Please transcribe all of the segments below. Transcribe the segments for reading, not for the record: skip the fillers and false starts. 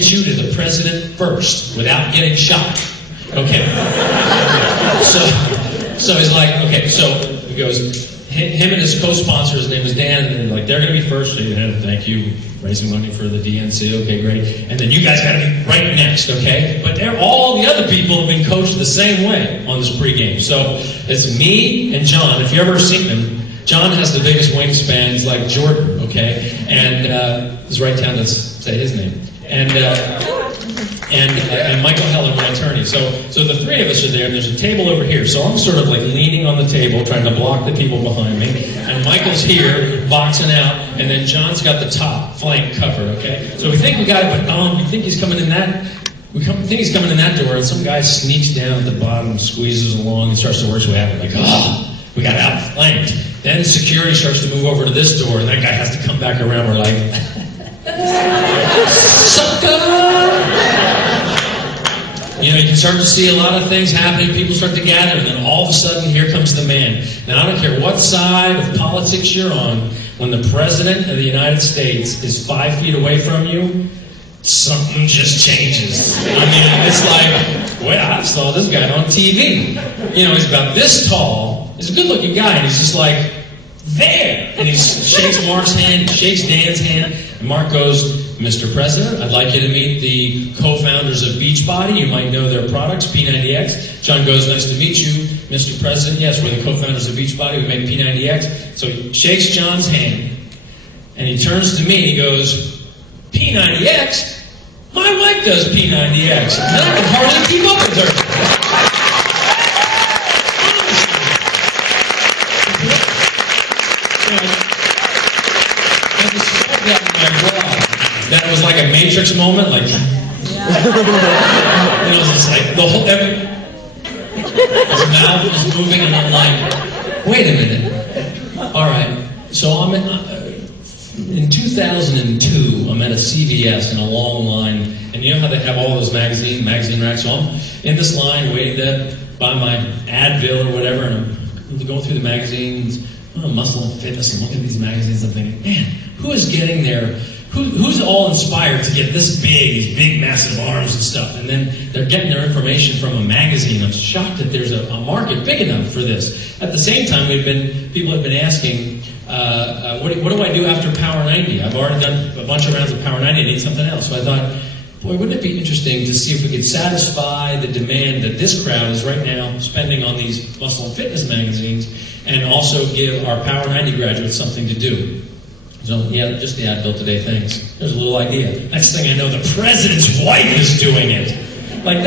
you to the president first without getting shot. Okay. So he's like, okay, so he goes, him and his co-sponsor, his name is Dan, and they're like, they're going to be first. Thank you, raising money for the DNC. Okay, great. And then you guys got to be right next, okay? But all the other people have been coached the same way on this pregame. So it's me and John. If you've ever seen him, John has the biggest wingspan. He's like Jordan, okay? And he's right down to say his name. And Michael Heller, my attorney. So the three of us are there, and there's a table over here. So I'm sort of like leaning on the table, trying to block the people behind me. And Michael's here, boxing out, and then John's got the top flank cover, okay? So we think we got it, but we think he's coming in that. Think he's coming in that door, and some guy sneaks down at the bottom, squeezes along, and starts to work his way out. Like, oh, we got outflanked. Then security starts to move over to this door, and that guy has to come back around. We're like, sucker! You know, you can start to see a lot of things happening. People start to gather, and then all of a sudden, here comes the man. Now, I don't care what side of politics you're on, when the President of the United States is 5 feet away from you, something just changes. I mean, it's like, well, I saw this guy on TV. You know, he's about this tall. He's a good-looking guy, and he's just like, there! And he shakes Mark's hand, he shakes Dan's hand, and Mark goes, Mr. President, I'd like you to meet the co-founders of Beachbody. You might know their products, P90X. John goes, nice to meet you, Mr. President. Yes, we're the co-founders of Beachbody. We make P90X. So he shakes John's hand, and he turns to me, and he goes, P90X? My wife does P90X. And I can hardly keep up with her. That was like a Matrix moment, like, it was just like, the whole, his mouth was moving, and I'm like, wait a minute. All right, so I'm in 2002, I'm at a CVS in a long line, and you know how they have all those magazine racks, so I'm in this line waiting to buy my Advil or whatever, and I'm going through the magazines, Muscle and Fitness, and looking at these magazines, I'm thinking, man, who is getting there? Who's all inspired to get this big, massive arms and stuff? And then they're getting their information from a magazine. I'm shocked that there's a market big enough for this. At the same time, people have been asking, what do I do after Power 90? I've already done a bunch of rounds of Power 90. I need something else. So I thought, boy, wouldn't it be interesting to see if we could satisfy the demand that this crowd is right now spending on these muscle and fitness magazines, and also give our Power 90 graduates something to do. So, yeah, just the Advil today, thanks. There's a little idea. Next thing I know, the president's wife is doing it. Like,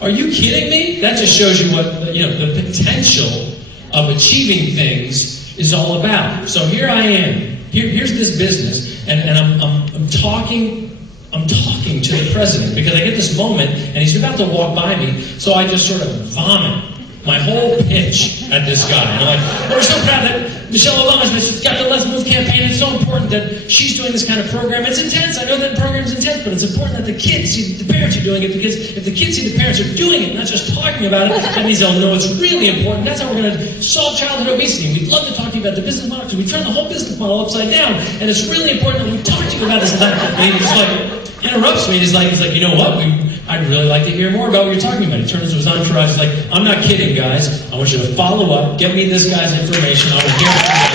are you kidding me? That just shows you what, the potential of achieving things is all about. So here I am. Here's this business, and I'm talking to the president, because I get this moment, and he's about to walk by me, so I just sort of vomit my whole pitch at this guy. And I'm like, well, we're so proud that Michelle Obama's got the Let's Move campaign. It's so important that she's doing this kind of program. It's intense. I know that program's intense, but it's important that the kids see the parents are doing it, because if the kids see the parents are doing it, not just talking about it, that means they'll know it's really important. That's how we're going to solve childhood obesity. And we'd love to talk to you about the business model, because we turn the whole business model upside down, and it's really important that we talk to you about this. And he just like interrupts me, and he's like, you know what? I'd really like to hear more about what you're talking about. He turns to his entourage. He's like, I'm not kidding, guys. I want you to follow up. Get me this guy's information. I will hear it.